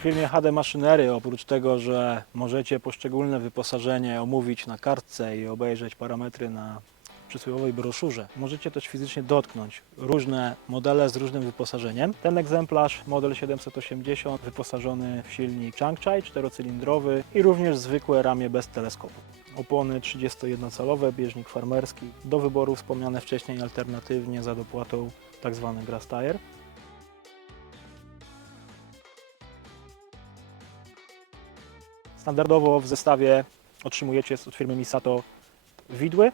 W firmie HD Maszynery oprócz tego, że możecie poszczególne wyposażenie omówić na kartce i obejrzeć parametry na przysłowiowej broszurze, możecie też fizycznie dotknąć różne modele z różnym wyposażeniem. Ten egzemplarz, model 780, wyposażony w silnik Changchai czterocylindrowy i również zwykłe ramię bez teleskopu. Opony 31-calowe, bieżnik farmerski, do wyboru wspomniane wcześniej alternatywnie za dopłatą tzw. grass tire. Standardowo w zestawie otrzymujecie od firmy Misato widły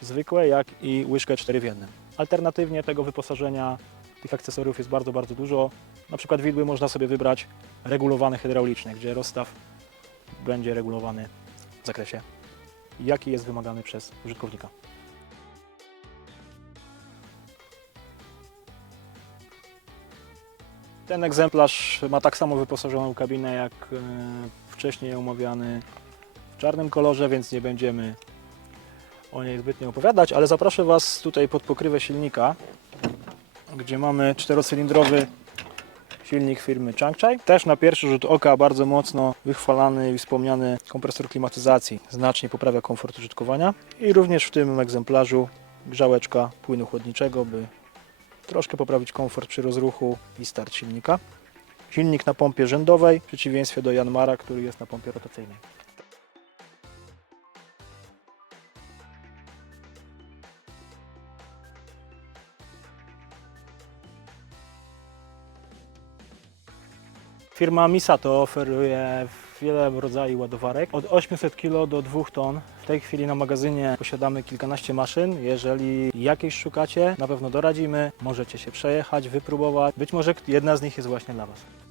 zwykłe, jak i łyżkę 4 w 1. Alternatywnie tego wyposażenia, tych akcesoriów jest bardzo, bardzo dużo. Na przykład widły można sobie wybrać regulowane hydrauliczne, gdzie rozstaw będzie regulowany w zakresie, jaki jest wymagany przez użytkownika. Ten egzemplarz ma tak samo wyposażoną kabinę jak e, wcześniej omawiany w czarnym kolorze, więc nie będziemy o niej zbytnio opowiadać, ale zaproszę Was tutaj pod pokrywę silnika, gdzie mamy czterocylindrowy silnik firmy Changchai. Też na pierwszy rzut oka bardzo mocno wychwalany i wspomniany kompresor klimatyzacji. Znacznie poprawia komfort użytkowania. I również w tym egzemplarzu grzałeczka płynu chłodniczego, by troszkę poprawić komfort przy rozruchu i start silnika. Silnik na pompie rzędowej, w przeciwieństwie do Janmara, który jest na pompie rotacyjnej. Firma Misato oferuje wiele rodzajów ładowarek, od 800 kg do 2 ton. W tej chwili na magazynie posiadamy kilkanaście maszyn. Jeżeli jakiejś szukacie, na pewno doradzimy. Możecie się przejechać, wypróbować. Być może jedna z nich jest właśnie dla Was.